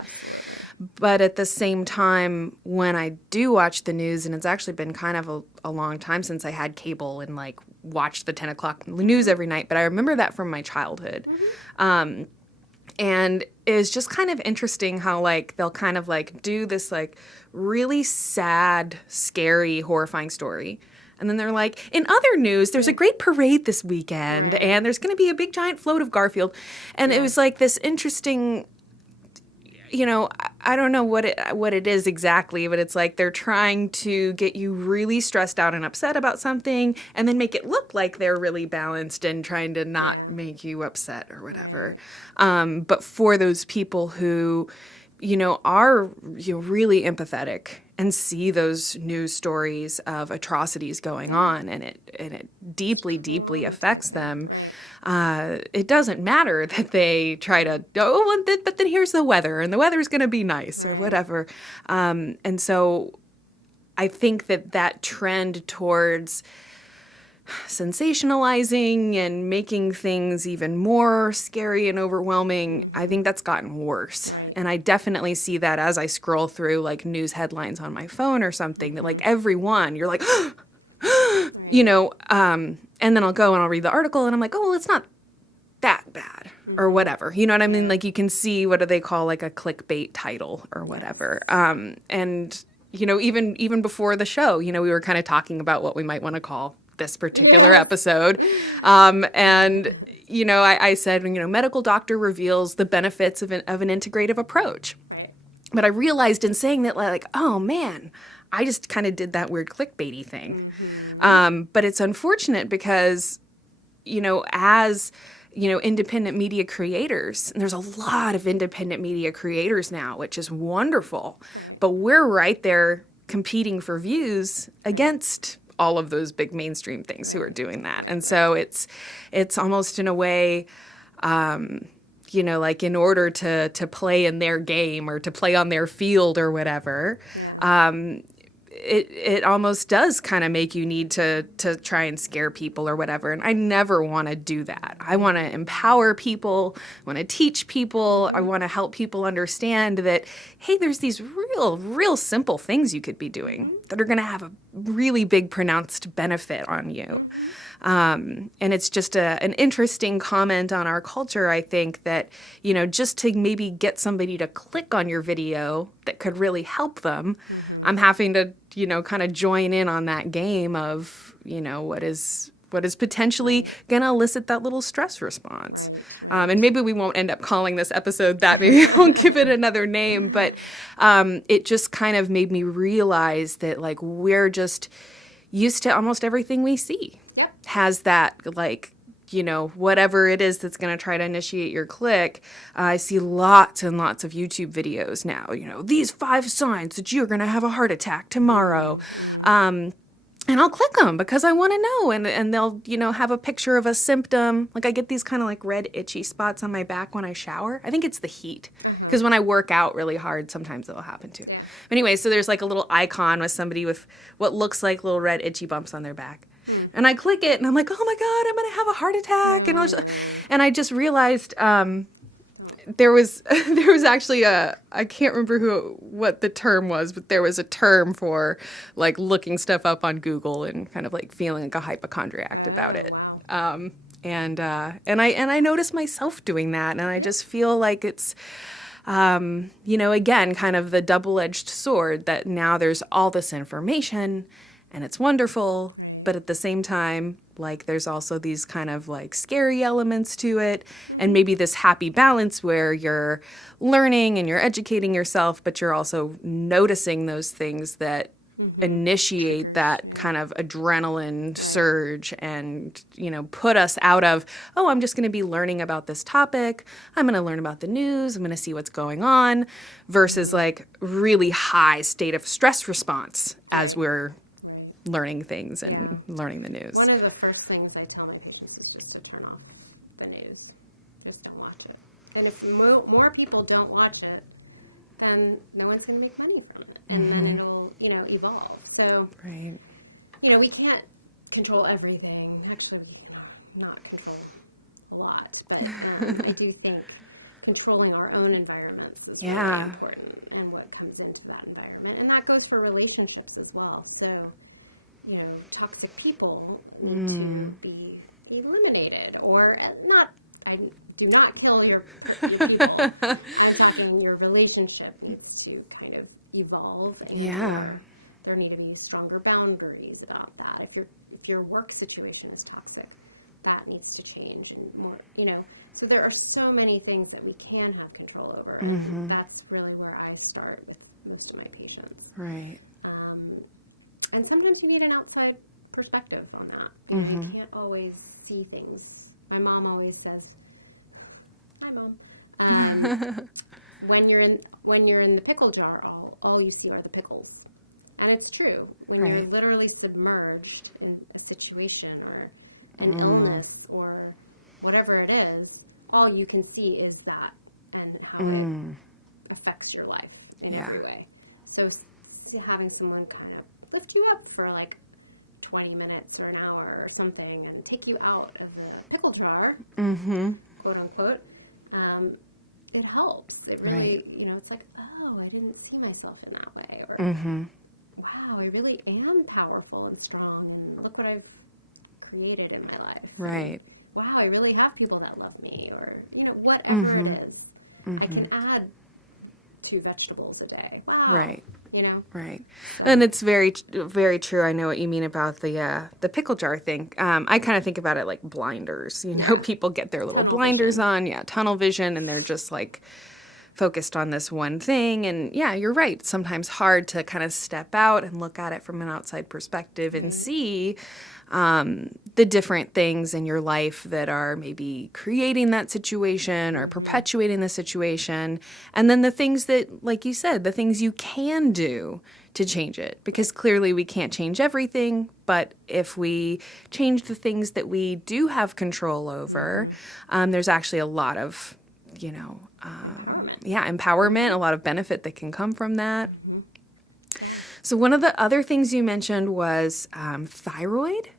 But at the same time, when I do watch the news, and it's actually been kind of a long time since I had cable and like watched the 10 o'clock news every night, but I remember that from my childhood. And it's just kind of interesting how, like, they'll kind of, like, do this, like, really sad, scary, horrifying story. And then they're like, in other news, there's a great parade this weekend, and there's going to be a big, giant float of Garfield. And it was, like, this interesting, I don't know what it is exactly, but it's like they're trying to get you really stressed out and upset about something and then make it look like they're really balanced and trying to not make you upset or whatever. But for those people who, are really empathetic and see those news stories of atrocities going on and it deeply, deeply affects them, it doesn't matter that they try to, but then here's the weather, and the weather's going to be nice or whatever. And so I think that trend towards sensationalizing and making things even more scary and overwhelming, I think that's gotten worse. And I definitely see that as I scroll through like news headlines on my phone or something, that like everyone, you're like, and then I'll go and I'll read the article and I'm like, oh, well, it's not that bad or whatever. You know what I mean? Like you can see, what do they call like a clickbait title or whatever. And, even before the show, we were kind of talking about what we might want to call this particular episode. And, I said, medical doctor reveals the benefits of an integrative approach. Right. But I realized in saying that, like, oh man, I just kind of did that weird clickbaity thing. But it's unfortunate because, as, independent media creators, and there's a lot of independent media creators now, which is wonderful, but we're right there competing for views against all of those big mainstream things who are doing that. And so it's almost in a way, like in order to play in their game or to play on their field or whatever, it almost does kind of make you need to try and scare people or whatever. And I never want to do that. I want to empower people, I want to teach people, I want to help people understand that, hey, there's these real simple things you could be doing that are going to have a really big pronounced benefit on you. And it's just an interesting comment on our culture, I think, that, you know, just to maybe get somebody to click on your video that could really help them, I'm having to, you know, kind of join in on that game of, you know, what is potentially going to elicit that little stress response. And maybe we won't end up calling this episode that. Maybe I won't give it another name. But it just kind of made me realize that, like, we're just used to almost everything we see. Has that, like, you know, whatever it is that's going to try to initiate your click. I see lots and lots of YouTube videos now, you know, these 5 signs that you're going to have a heart attack tomorrow. And I'll click them because I want to know. And they'll, you know, have a picture of a symptom. Like, I get these kind of like red itchy spots on my back when I shower. I think it's the heat. Because when I work out really hard, sometimes it'll happen too. Anyway, so there's like a little icon with somebody with what looks like little red itchy bumps on their back. And I click it and I'm like, oh my God, I'm going to have a heart attack. And I just realized there was actually I can't remember what the term was, but there was a term for, like, looking stuff up on Google and kind of like feeling like a hypochondriac about it. Wow. And I noticed myself doing that, and I just feel like it's, you know, again, kind of the double-edged sword that now there's all this information and it's wonderful, but at the same time, like, there's also these kind of like scary elements to it, and maybe this happy balance where you're learning and you're educating yourself, but you're also noticing those things that initiate that kind of adrenaline surge and, you know, put us out of, oh, I'm just going to be learning about this topic. I'm going to learn about the news. I'm going to see what's going on, versus like really high state of stress response as we're learning things and learning the news. One of the first things I tell my patients is just to turn off the news. Just don't watch it. And if more people don't watch it, then no one's going to make money from it. And then it'll, you know, evolve. So, you know, we can't control everything. Actually, not control a lot. But I do think controlling our own environments is really important, and what comes into that environment. And that goes for relationships as well. So, you know, toxic people need to be eliminated, or not. I do not kill your people. I'm talking your relationship needs to kind of evolve. And there need to be stronger boundaries about that. If your work situation is toxic, that needs to change, and more. You know, so there are so many things that we can have control over. And that's really where I start with most of my patients. Right. And sometimes you need an outside perspective on that. Because you can't always see things. My mom always says, "Hi, Mom." When you're in the pickle jar, all you see are the pickles, and it's true. When you're literally submerged in a situation or an illness or whatever it is, all you can see is that and how it affects your life in every way. So having someone kind of lift you up for like 20 minutes or an hour or something and take you out of the pickle jar, quote unquote, it helps. It really, you know, it's like, oh, I didn't see myself in that way. Or, wow, I really am powerful and strong, and look what I've created in my life. Right. Wow, I really have people that love me, or, you know, whatever it is. I can add 2 vegetables a day. Wow. Right. You know? Right. And it's very, very true. I know what you mean about the pickle jar thing. I kind of think about it like blinders. You know, people get their little blinders on, tunnel vision, and they're just like focused on this one thing. And yeah, you're right. It's sometimes hard to kind of step out and look at it from an outside perspective and see the different things in your life that are maybe creating that situation or perpetuating the situation. And then the things that, like you said, the things you can do to change it. Because clearly we can't change everything, but if we change the things that we do have control over, there's actually a lot of, you know, empowerment, a lot of benefit that can come from that. So one of the other things you mentioned was thyroid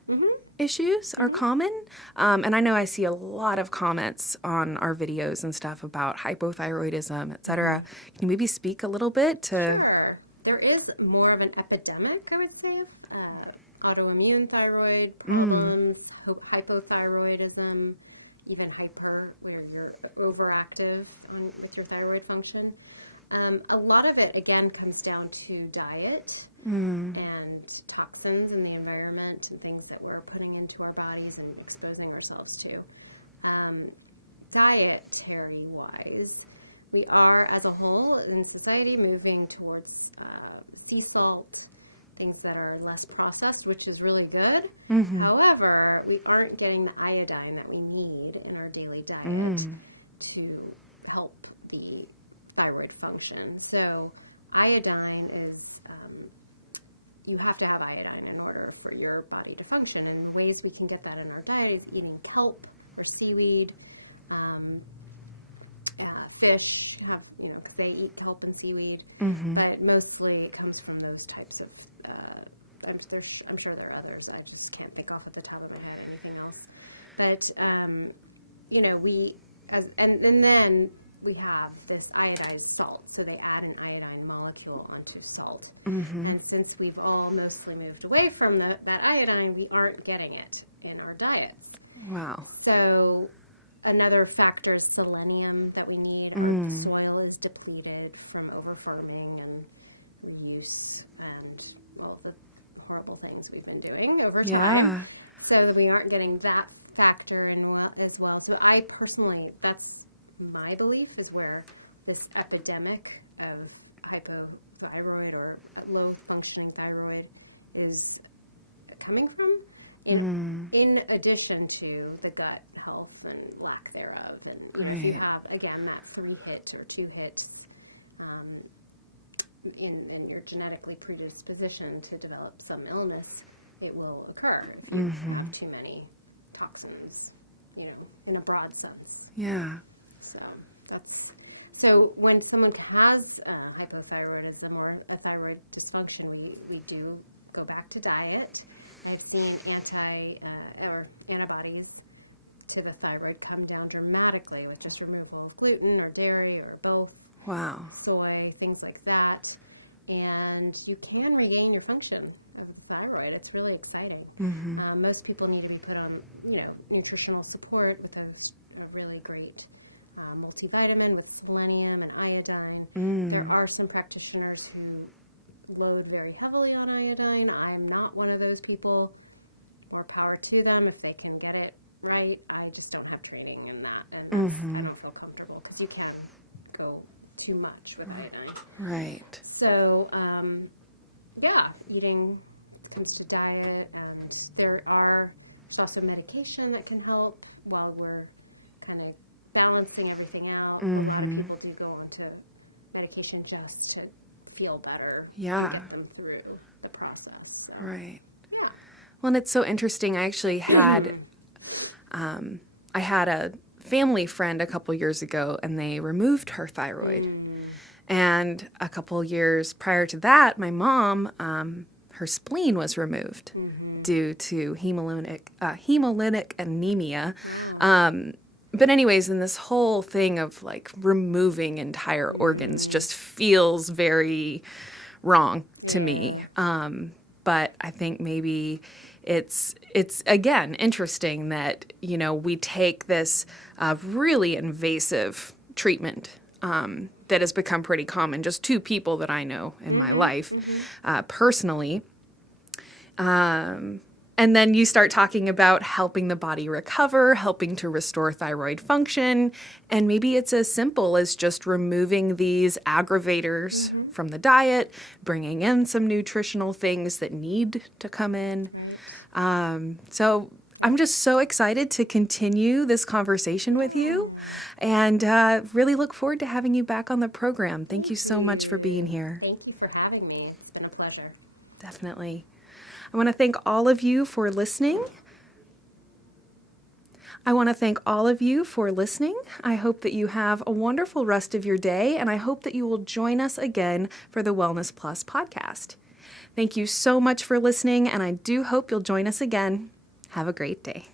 issues are common. And I know I see a lot of comments on our videos and stuff about hypothyroidism, et cetera. Can you maybe speak a little bit to... Sure. There is more of an epidemic, I would say, of autoimmune thyroid problems, hypothyroidism, even hyper, where you're overactive with your thyroid function. A lot of it, again, comes down to diet and toxins in the environment and things that we're putting into our bodies and exposing ourselves to. Dietary-wise, we are, as a whole, in society, moving towards sea salt, things that are less processed, which is really good. However, we aren't getting the iodine that we need in our daily diet to help the thyroid function. So iodine is, you have to have iodine in order for your body to function. And the ways we can get that in our diet is eating kelp or seaweed, fish, because they eat kelp and seaweed, but mostly it comes from those types of, I'm sure there are others, I just can't think off at the top of my head anything else. But, and then we have this iodized salt, so they add an iodine molecule onto salt. And since we've all mostly moved away from that iodine, we aren't getting it in our diets. Wow. So another factor is selenium that we need. Our soil is depleted from over-farming and use and, well, the horrible things we've been doing over time. Yeah. So we aren't getting that factor in as well. So I personally, that's my belief, is where this epidemic of hypothyroid or low-functioning thyroid is coming from, in addition to the gut health and lack thereof. And if you have, again, that 3 hit or 2 hits in your genetically predisposition to develop some illness, it will occur if you have too many toxins, in a broad sense. Yeah. So when someone has hypothyroidism or a thyroid dysfunction, we do go back to diet. I've seen antibodies to the thyroid come down dramatically with just removal of gluten or dairy or both. Wow. Soy, things like that. And you can regain your function of the thyroid. It's really exciting. Most people need to be put on, nutritional support with a really great multivitamin with selenium and iodine. There are some practitioners who load very heavily on iodine. I'm not one of those people. More power to them if they can get it right. I just don't have training in that, and I don't feel comfortable because you can go too much with iodine. Right. So, eating comes to diet, and there's also medication that can help while we're kind of balancing everything out. A lot of people do go onto medication just to feel better. Yeah. And get them through the process. So, right. Yeah. Well, and it's so interesting. I actually had, I had a family friend a couple years ago, and they removed her thyroid. And a couple years prior to that, my mom, her spleen was removed due to hemolytic anemia. But anyways, in this whole thing of like removing entire organs just feels very wrong to me. But I think maybe it's again interesting that, we take this really invasive treatment that has become pretty common. Just 2 people that I know in my life personally. And then you start talking about helping the body recover, helping to restore thyroid function, and maybe it's as simple as just removing these aggravators from the diet, bringing in some nutritional things that need to come in. So I'm just so excited to continue this conversation with you, and really look forward to having you back on the program. Thank you so much for being here. Thank you for having me. It's been a pleasure. Definitely. I want to thank all of you for listening. I hope that you have a wonderful rest of your day, and I hope that you will join us again for the Wellness Plus podcast. Thank you so much for listening, and I do hope you'll join us again. Have a great day.